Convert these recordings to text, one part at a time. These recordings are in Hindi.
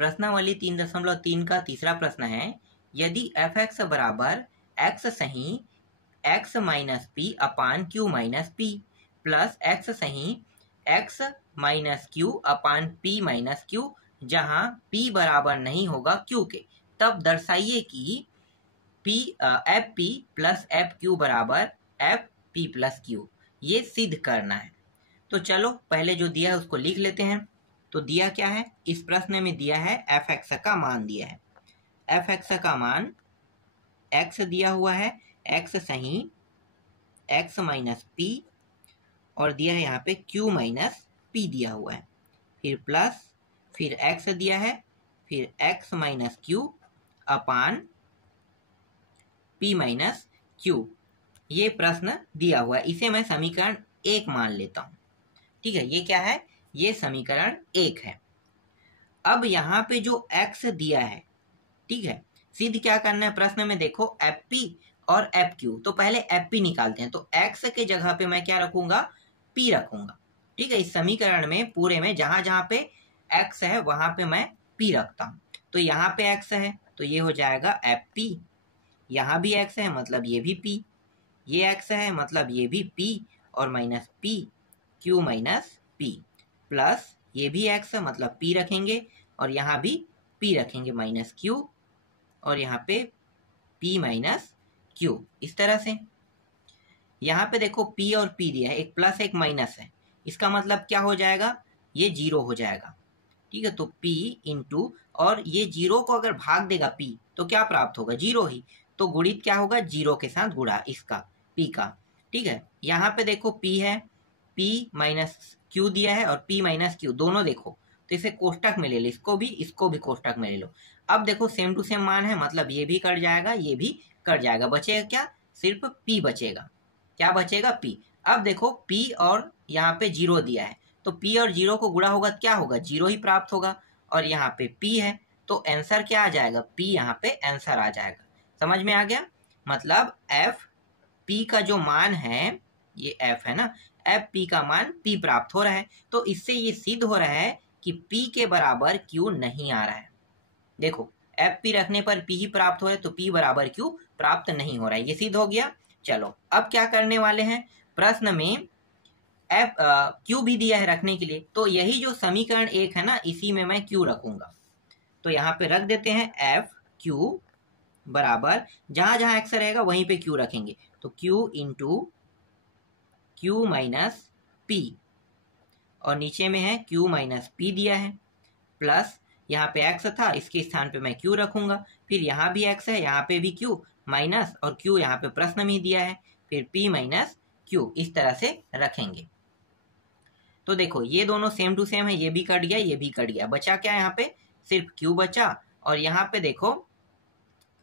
प्रश्नावली 3.3 का तीसरा प्रश्न है, यदि एफ एक्स बराबर एक्स सही एक्स माइनस पी अपान Q minus P plus x सही एक्स माइनस क्यू अपान पी माइनस क्यू जहां पी बराबर नहीं होगा क्यू के, तब दर्शाइए कि P F P plus F Q बराबर एफ पी प्लस क्यू। ये सिद्ध करना है। तो चलो पहले जो दिया है उसको लिख लेते हैं। तो दिया क्या है, इस प्रश्न में दिया है एफ एक्स का मान दिया है। एफ एक्स का मान एक्स दिया हुआ है, एक्स सही एक्स माइनस पी, और दिया है यहाँ पे क्यू माइनस पी दिया हुआ है, फिर प्लस, फिर एक्स दिया है, फिर एक्स माइनस क्यू अपान पी माइनस क्यू। ये प्रश्न दिया हुआ है, इसे मैं समीकरण 1 मान लेता हूं। ठीक है, ये क्या है, ये समीकरण 1 है। अब यहाँ पे जो x दिया है, ठीक है, सिद्ध क्या करना है प्रश्न में, देखो एफ पी और एफ क्यू। तो पहले एफ पी निकालते हैं। तो x के जगह पे मैं क्या रखूंगा, p रखूंगा। ठीक है, इस समीकरण में पूरे में जहां जहां पे x है वहां पे मैं p रखता हूं। तो यहाँ पे x है तो ये हो जाएगा एफ पी, यहाँ भी x है मतलब ये भी p, ये x है मतलब ये भी p और minus p, q minus p, plus ये भी x मतलब p रखेंगे और यहाँ भी p रखेंगे माइनस q, और यहाँ पे p माइनस q। इस तरह से यहाँ पे देखो p और p दिया है, एक प्लस एक माइनस है, इसका मतलब क्या हो जाएगा, ये 0 हो जाएगा। ठीक है, तो p इंटू, और ये 0 को अगर भाग देगा p तो क्या प्राप्त होगा, 0 ही, तो गुणित क्या होगा, 0 के साथ गुणा इसका p का। ठीक है, यहाँ पे देखो p है, p माइनस q दिया है और p माइनस q दोनों देखो, तो इसे कोष्टक में ले लो, इसको भी कोष्टक में ले लो। अब देखो सेम टू सेम मान है, मतलब ये भी कट जाएगा, ये भी कट जाएगा, बचेगा क्या, सिर्फ p बचेगा। क्या बचेगा, p। अब देखो p और यहाँ पे 0 दिया है, तो p और 0 को गुणा होगा क्या होगा, 0 ही प्राप्त होगा, और यहाँ पे p है तो आंसर क्या आ जाएगा, p यहाँ पे आंसर आ जाएगा। समझ में आ गया, मतलब एफ पी का जो मान है, ये f है ना, एफ पी का मान p प्राप्त हो रहा है। तो इससे ये सिद्ध हो रहा है कि p के बराबर q नहीं आ रहा है। देखो एफ पी रखने पर p ही प्राप्त हो रहा है, तो p बराबर q प्राप्त नहीं हो रहा है, ये सिद्ध हो गया। चलो अब क्या करने वाले हैं, प्रश्न में एफ q भी दिया है रखने के लिए, तो यही जो समीकरण 1 है ना, इसी में मैं q रखूंगा। तो यहाँ पे रख देते हैं एफ क्यू बराबर, जहां जहां x रहेगा वहीं पे q रखेंगे, तो q into Q minus P, और नीचे में है q माइनस पी दिया है, प्लस यहाँ पे x था, इसके स्थान पे मैं q रखूंगा, फिर यहाँ भी x है, यहाँ पे भी q माइनस, और q यहाँ पे प्रश्न में दिया है, फिर p माइनस q, इस तरह से रखेंगे। तो देखो ये दोनों सेम टू सेम है, ये भी कट गया, ये भी कट गया, बचा क्या यहाँ पे, सिर्फ q बचा। और यहाँ पे देखो,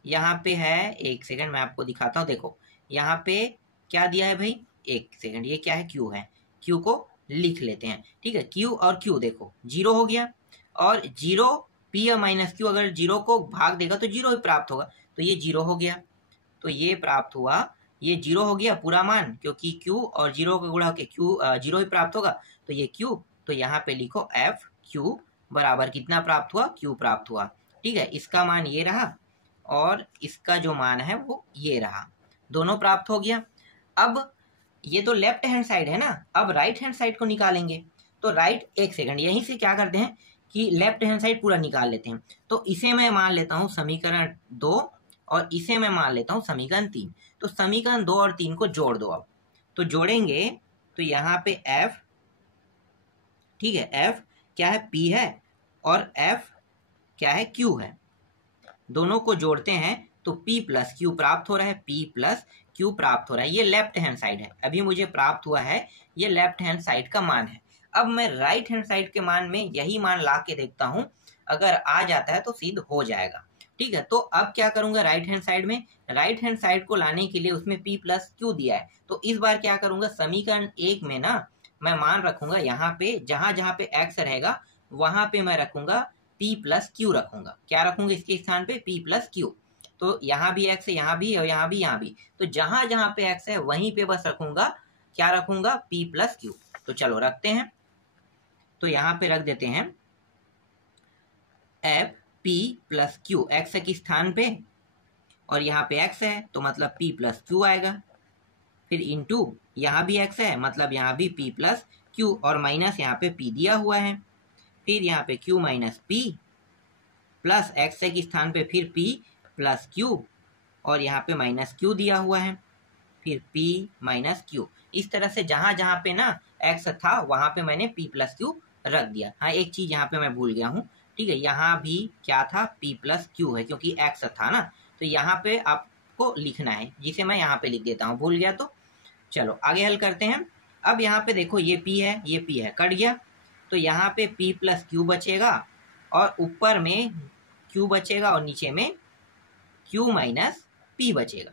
यहाँ पे है, एक सेकंड मैं आपको दिखाता हूँ, देखो यहाँ पे क्या दिया है भाई, एक सेकंड, ये क्या है, q है, q को लिख लेते हैं। ठीक है, q और q देखो 0 हो गया, और 0 p और माइनस q अगर 0 को भाग देगा तो 0 ही प्राप्त होगा, तो ये 0 हो गया, तो ये प्राप्त हुआ, ये 0 हो गया पूरा मान, क्योंकि q और 0 का गुणा होकर q 0 ही प्राप्त होगा, तो ये q, तो यहाँ पे लिखो एफ q बराबर कितना प्राप्त हुआ, q प्राप्त हुआ। ठीक है, इसका मान ये रहा और इसका जो मान है वो ये रहा, दोनों प्राप्त हो गया। अब ये तो लेफ्ट हैंड साइड है ना, अब राइट हैंड साइड को निकालेंगे। तो राइट, एक सेकंड, यहीं से क्या करते हैं कि लेफ्ट हैंड साइड पूरा निकाल लेते हैं। तो इसे मैं मान लेता हूं समीकरण 2 और इसे मैं मान लेता हूं समीकरण 3। तो समीकरण 2 और 3 को जोड़ दो। अब तो जोड़ेंगे तो यहाँ पे f, ठीक है, f क्या है, p है, और f क्या है, q है, दोनों को जोड़ते हैं तो p प्लस क्यू प्राप्त हो रहा है, p प्लस क्यू प्राप्त हो रहा है। ये लेफ्ट हैंड साइड है, अभी मुझे प्राप्त हुआ है, ये लेफ्ट हैंड साइड का मान है। अब मैं राइट हैंड साइड के मान में यही मान ला के देखता हूं, अगर आ जाता है तो सिद्ध हो जाएगा। ठीक है, तो अब क्या करूंगा, राइट हैंड साइड में, राइट हैंड साइड को लाने के लिए उसमें p प्लस क्यू दिया है, तो इस बार क्या करूंगा, समीकरण 1 में ना मैं मान रखूंगा, यहाँ पे जहां जहां पे x रहेगा वहां पे मैं रखूंगा p प्लस क्यू रखूंगा। क्या रखूंगा इसके स्थान पे, p प्लस क्यू। तो यहाँ भी x है, यहाँ भी और यहाँ भी, यहाँ भी, तो जहां जहां पे x है वहीं पे बस रखूंगा, क्या रखूंगा, p प्लस क्यू। तो चलो रखते हैं, तो यहाँ पे रख देते हैं F P plus Q, x के स्थान पे और यहाँ पे एक्स है तो मतलब पी प्लस क्यू आएगा, फिर इंटू यहाँ भी एक्स है मतलब यहाँ भी पी प्लस क्यू और माइनस यहाँ पे पी दिया हुआ है, फिर यहाँ पे Q minus P plus x के स्थान पे फिर पी प्लस क्यू और यहाँ पे माइनस क्यू दिया हुआ है, फिर p माइनस क्यू। इस तरह से जहां जहां पे ना x था वहां पे मैंने p प्लस क्यू रख दिया। हाँ, एक चीज यहाँ पे मैं भूल गया हूँ, ठीक है, यहाँ भी क्या था, p प्लस क्यू है क्योंकि x था ना, तो यहाँ पे आपको लिखना है, जिसे मैं यहाँ पे लिख देता हूँ, भूल गया तो। चलो आगे हल करते हैं। अब यहाँ पे देखो ये p है, ये p है, कट गया, तो यहाँ पे p प्लस क्यू बचेगा और ऊपर में q बचेगा और नीचे में q माइनस p बचेगा।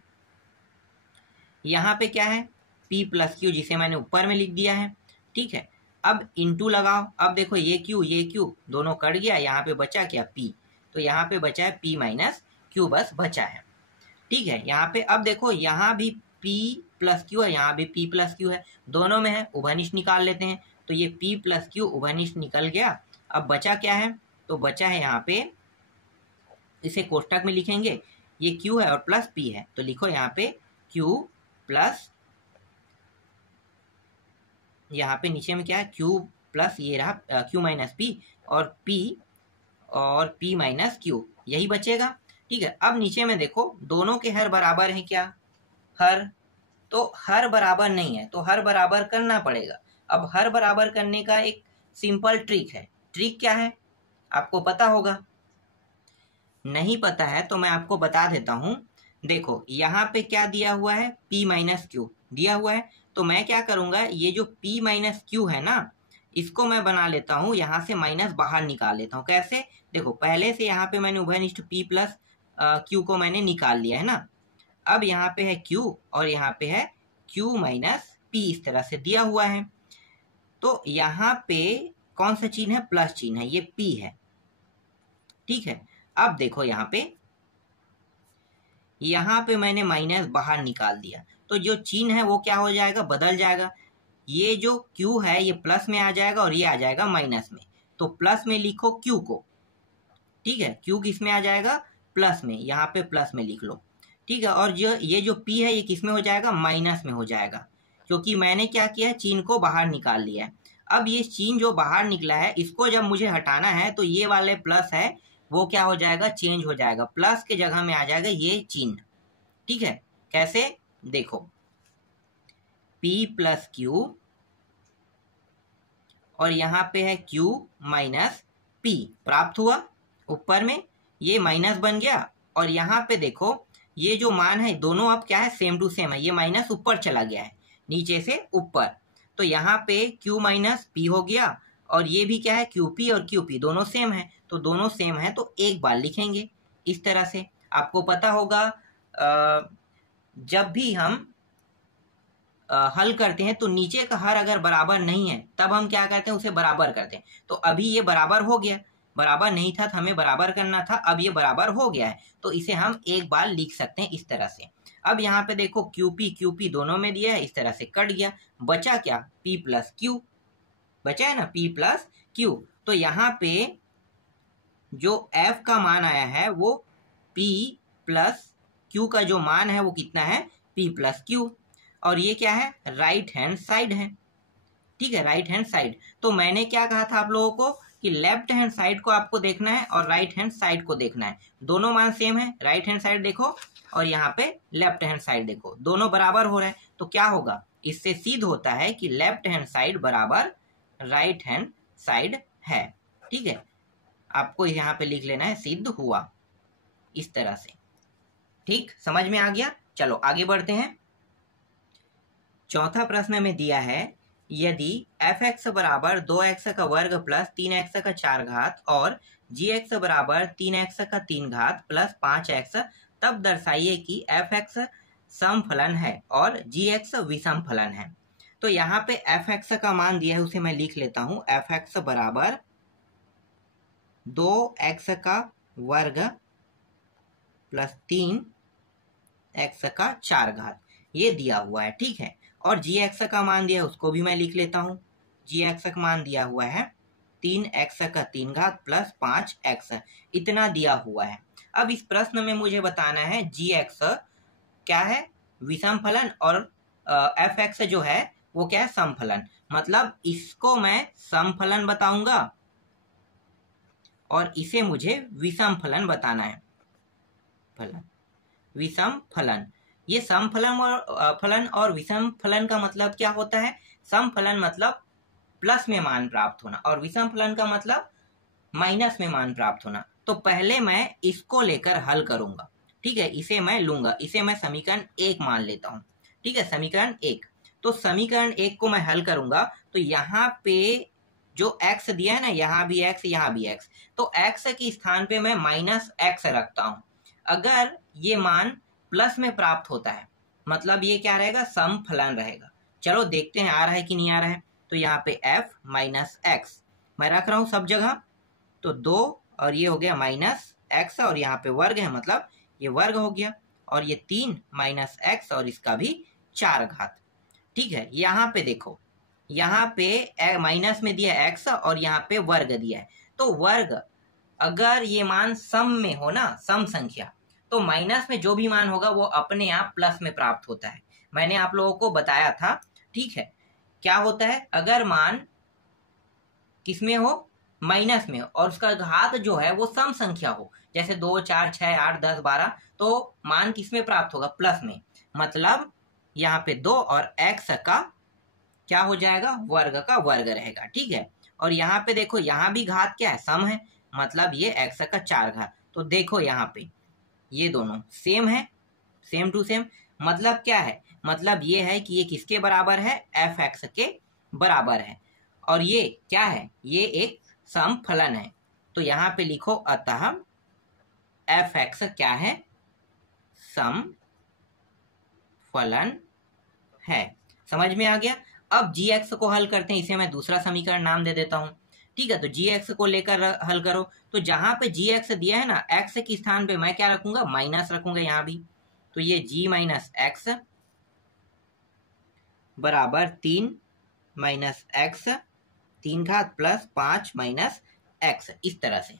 यहाँ पे क्या है, p प्लस क्यू जिसे मैंने ऊपर में लिख दिया है, ठीक है। अब इंटू लगाओ, अब देखो ये क्यू दोनों कट गया, यहाँ पे बचा क्या, p, तो यहाँ पे बचा है p माइनस क्यू, बस बचा है, ठीक है। यहाँ पे अब देखो यहाँ भी p प्लस क्यू है, यहाँ भी p प्लस क्यू है, दोनों में है, उभयनिष्ठ निकाल लेते हैं, तो ये p प्लस क्यू उभयनिष्ठ निकल गया। अब बचा क्या है, तो बचा है यहाँ पे, इसे कोष्टक में लिखेंगे, ये q है और प्लस p है, तो लिखो यहाँ पे q प्लस, यहाँ पे नीचे में क्या है, q प्लस ये रहा q माइनस p और p माइनस q, यही बचेगा, ठीक है। अब नीचे में देखो दोनों के हर बराबर है क्या, हर, तो हर बराबर नहीं है तो हर बराबर करना पड़ेगा। अब हर बराबर करने का एक सिंपल ट्रिक है, ट्रिक क्या है आपको पता होगा, नहीं पता है तो मैं आपको बता देता हूँ। देखो यहाँ पे क्या दिया हुआ है, p माइनस क्यू दिया हुआ है, तो मैं क्या करूँगा, ये जो p माइनस क्यू है ना, इसको मैं बना लेता हूँ, यहाँ से माइनस बाहर निकाल लेता हूँ। कैसे, देखो पहले से यहाँ पे मैंने उभयनिष्ठ p प्लस क्यू को मैंने निकाल लिया है ना, अब यहाँ पे है q और यहाँ पे है q माइनस p, इस तरह से दिया हुआ है, तो यहाँ पे कौन सा चिन्ह है, प्लस चिन्ह है, ये p है, ठीक है। अब देखो यहाँ पे मैंने माइनस बाहर निकाल दिया, तो जो चिन्ह है वो क्या हो जाएगा, बदल जाएगा, ये जो q है ये प्लस में आ जाएगा और ये आ जाएगा माइनस में, तो प्लस में लिखो q को, ठीक है, q किस में आ जाएगा, प्लस में, यहाँ पे प्लस में लिख लो, ठीक है। और जो ये जो p है ये किस में हो जाएगा, माइनस में हो जाएगा, क्योंकि मैंने क्या किया है, चिन्ह को बाहर निकाल लिया है। अब ये चिन्ह जो बाहर निकला है इसको जब मुझे हटाना है तो ये वाले प्लस है वो क्या हो जाएगा, चेंज हो जाएगा, प्लस के जगह में आ जाएगा ये चिन्ह, ठीक है। कैसे, देखो p प्लस क्यू और यहाँ पे है q माइनस p प्राप्त हुआ, ऊपर में ये माइनस बन गया और यहाँ पे देखो ये जो मान है दोनों अब क्या है, सेम टू सेम है, ये माइनस ऊपर चला गया है नीचे से ऊपर, तो यहाँ पे q माइनस p हो गया और ये भी क्या है, QP और QP दोनों सेम है, तो दोनों सेम है तो एक बार लिखेंगे इस तरह से। आपको पता होगा जब भी हम हल करते हैं तो नीचे का हर अगर बराबर नहीं है तब हम क्या करते हैं, उसे बराबर करते हैं, तो अभी ये बराबर हो गया, बराबर नहीं था तो हमें बराबर करना था, अब ये बराबर हो गया है तो इसे हम एक बार लिख सकते हैं इस तरह से। अब यहाँ पे देखो QP दोनों में दिया है, इस तरह से कट गया, बचा क्या, P प्लस क्यू बचा है ना, P प्लस क्यू, तो यहाँ पे जो F का मान आया है वो P प्लस क्यू का जो मान है वो कितना है, P प्लस क्यू, और ये क्या है, राइट हैंड साइड है, ठीक है, राइट हैंड साइड। तो मैंने क्या कहा था आप लोगों को कि लेफ्ट हैंड साइड को आपको देखना है और राइट हैंड साइड को देखना है, दोनों मान सेम है, राइट हैंड साइड देखो और यहाँ पे लेफ्ट हैंड साइड देखो, दोनों बराबर हो रहे हैं, तो क्या होगा, इससे सिद्ध होता है कि लेफ्ट हैंड साइड बराबर राइट हैंड साइड है, ठीक है। आपको यहाँ पे लिख लेना है सिद्ध हुआ, इस तरह से, ठीक, समझ में आ गया। चलो आगे बढ़ते हैं। चौथा प्रश्न में दिया है यदि f(x) बराबर 2x का वर्ग प्लस 3x का 4 घात और g(x) बराबर 3x का 3 घात प्लस 5x, तब दर्शाइए कि f(x) समफलन है और g(x) विषम फलन है। तो यहाँ पे f(x) का मान दिया है उसे मैं लिख लेता हूँ, f(x) बराबर 2x का वर्ग प्लस 3x का 4 घात, ये दिया हुआ है, ठीक है। और gx का मान दिया है उसको भी मैं लिख लेता हूँ, gx का मान दिया हुआ है 3x का 3 घात प्लस 5x इतना दिया हुआ है। अब इस प्रश्न में मुझे बताना है gx क्या है, विषम फलन, और fx जो है वो क्या है, समफलन। मतलब इसको मैं समफलन बताऊंगा और इसे मुझे विषम फलन बताना है। फलन, विषम फलन। ये समफलन और फलन और विषम फलन का मतलब क्या होता है? समफलन मतलब प्लस में मान प्राप्त होना और विषम फलन का मतलब माइनस में मान प्राप्त होना। तो पहले मैं इसको लेकर हल करूंगा, ठीक है, इसे मैं लूंगा, इसे मैं समीकरण 1 मान लेता हूं, ठीक है, समीकरण 1। तो समीकरण 1 को मैं हल करूंगा तो यहाँ पे जो x दिया है ना, यहाँ भी x, यहाँ भी x, तो x के स्थान पे मैं माइनस x रखता हूं। अगर ये मान प्लस में प्राप्त होता है मतलब ये क्या रहेगा, समफलन रहेगा। चलो देखते हैं आ रहा है कि नहीं आ रहा है। तो यहाँ पे f माइनस एक्स मैं रख रहा हूँ सब जगह, तो 2 और ये हो गया माइनस एक्स और यहाँ पे वर्ग है मतलब ये वर्ग हो गया, और ये 3 माइनस एक्स और इसका भी 4 घात, ठीक है। यहाँ पे देखो, यहाँ पे माइनस में दिया एक्स और यहाँ पे वर्ग दिया है, तो वर्ग अगर ये मान सम में हो ना, सम संख्या, तो माइनस में जो भी मान होगा वो अपने आप प्लस में प्राप्त होता है। मैंने आप लोगों को बताया था, ठीक है। क्या होता है, अगर मान किसमें हो, माइनस में हो, और उसका घात जो है वो सम संख्या हो, जैसे 2, 4, 6, 8, 10, 12, तो मान किसमें प्राप्त होगा, प्लस में। मतलब यहाँ पे 2 और x का क्या हो जाएगा, वर्ग का वर्ग रहेगा, ठीक है। और यहाँ पे देखो, यहाँ भी घात क्या है, सम है, मतलब ये x का 4 घात। तो देखो यहाँ पे ये दोनों सेम है, सेम टू सेम। मतलब क्या है, मतलब ये है कि ये किसके बराबर है, fx के बराबर है, और ये क्या है, ये एक समफलन है। तो यहाँ पे लिखो, अतः fx क्या है, समफलन है। समझ में आ गया। अब gx को हल करते हैं, इसे मैं दूसरा समीकरण नाम दे देता हूं, ठीक है। तो gx को लेकर हल करो, तो जहां पे gx दिया है ना, x के स्थान पे मैं क्या रखूंगा, माइनस रखूंगा यहाँ भी। तो ये g माइनस एक्स बराबर 3 माइनस एक्स 3 घात प्लस 5 माइनस एक्स, इस तरह से,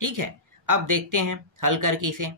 ठीक है। अब देखते हैं हल करके इसे।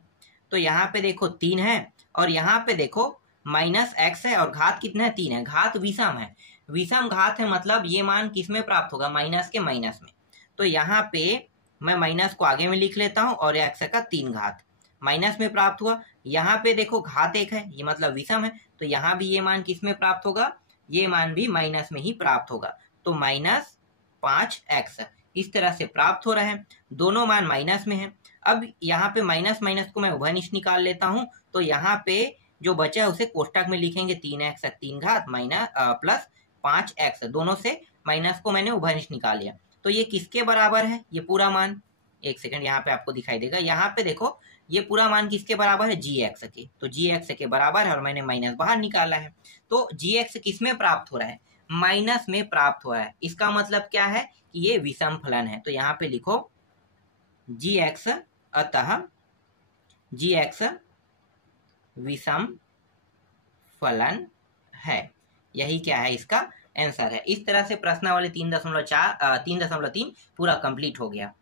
तो यहाँ पे देखो 3 है और यहाँ पे देखो माइनस एक्स है और घात कितना है, 3 है। घात विषम है, विषम घात है मतलब ये मान किस में प्राप्त होगा, माइनस के माइनस में। तो यहाँ पे मैं माइनस को आगे में लिख लेता हूँ और एक्स का 3 घात माइनस में प्राप्त हुआ। यहाँ पे देखो घात 1 है, ये मतलब विषम है, तो यहाँ भी ये मान किस में प्राप्त होगा, ये मान भी माइनस में ही प्राप्त होगा। तो माइनस 5x इस तरह से प्राप्त हो रहा है, दोनों मान माइनस में है। अब यहाँ पे माइनस माइनस को मैं उभयनिष्ठ निकाल लेता हूँ, तो यहाँ पे जो बचा है उसे कोष्टक में लिखेंगे, 3x 3 घात माइनस प्लस 5x, दोनों से माइनस को मैंने उभयनिष्ठ निकाल लिया। तो ये किसके बराबर है, ये पूरा मान, एक सेकंड यहाँ पे आपको दिखाई देगा, यहाँ पे देखो ये पूरा मान किसके बराबर है, gx के। तो gx के बराबर है और मैंने माइनस बाहर निकाला है। तो gx किस में प्राप्त हो रहा है, माइनस में प्राप्त हो रहा है। इसका मतलब क्या है कि ये विषम फलन है। तो यहाँ पे लिखो gx, अतः gx विषम फलन है। यही क्या है, इसका आंसर है। इस तरह से प्रश्नावली 3.3 पूरा कंप्लीट हो गया।